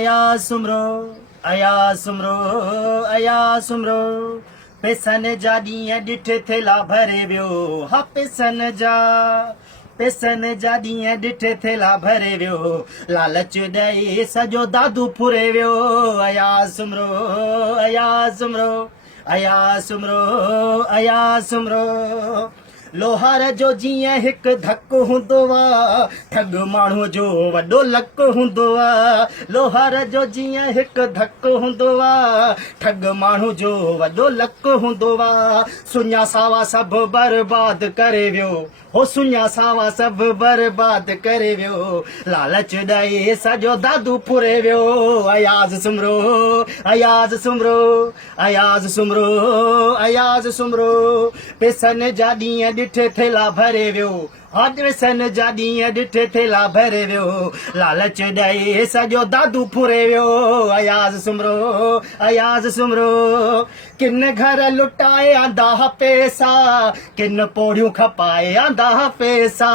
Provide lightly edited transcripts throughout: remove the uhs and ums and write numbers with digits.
आया सुमरो आया सुमरो आया सुमरो पेसन जा ॾींहं ॾिठे थेला भरे वियो हा पेसन जा ॾींहं ॾिठे थेला भरे वियो लालच ॾेई सॼो दादू फुरे वियो आया सुमरो आया सुमरो आया सुमरो आया सुमरो लोहार जो जीअं हिकु धक हूंदो आहे ठग माण्हू जो वॾो लक हूंदो आहे लोहार जो जीअं हिकु धक हूंदो आहे ठग माण्हू जो वॾो लक हूंदो आहे सुञा सावा सभु बर्बाद करे वियो हो सुञा सावा सभु बर्बाद करे वियो लालच ॾेई सॼो दादू फुरे वियो अयाज़ सुमरो अयाज़ सुमरो अयाज़ सुमरो अयाज़ सुमरो पेसन जा ॾींहं ॾिठे थेला भरे वियो पेसन जा ॾींहं ॾिठे थेला भरे वियो लालच ॾेई सॼो दादू फुरे वियो अयाज़ सुमरो अयाज़ सुमरो किन घर लुटाए आंदा पैसा किन पोड़ियूं खपाए आंदा पैसा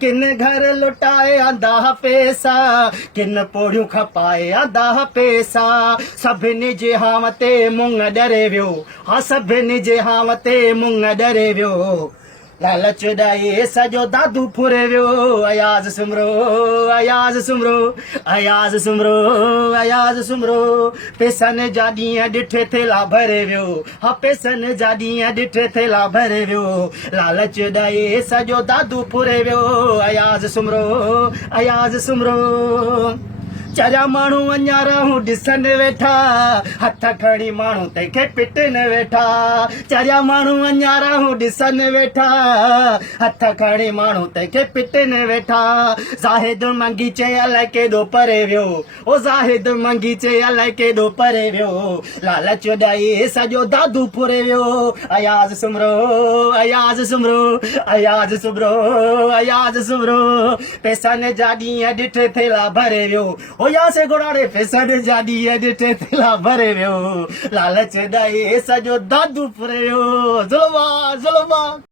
किन घर लुटाए आंदा पैसा किन पोड़ियूं खपाए आंदा पैसा सभिनी जे हाव ते मुंग डरे वियो हा सभिनी जे हाव ते मुंग डरे वियो लालच ॾेई सॼो दादू फुरे वियो अयाज़ सुमरो अयाज़ सुमरो अयाज़ सुमरो अयाज़ सुमरो पेसन जा ॾींहं ॾिठे थेला भरे वियो हा पेसन जा ॾींहं ॾिठे थेला भरे वियो लालच ॾेई सॼो दादू फुरे वियो अयाज़ सुमरो अयाज़ सुमरो चरिया माण्हू अञा रहूं ॾिसनि वेठा हथ खणी माण्हू तंहिंखे पिटनि वेठा चरिया माण्हू अञा रहूं ॾिसनि वेठा हथ खणी माण्हू तंहिंखे पिटनि वेठा ज़ाहिद मंगी चए अलाए केॾो परे वियो ओ ज़ाहिद मंगी चए अलाए केॾो परे वियो लालच ॾेई सॼो दादू फुरे वियो अयाज़ सुमरो अयाज़ सुमरो अयाज़ सुमरो अयाज़ सुमरो पेसन जा ॾींहं ॾिठे थेला भरे वियो या से घोड़ाड़े पेसन जा ॾींहं ॾिठे थेला भरे वियो लालच ॾेई सॼो दादू फुरे वियो ज़ुल्मा ज़ुल्मा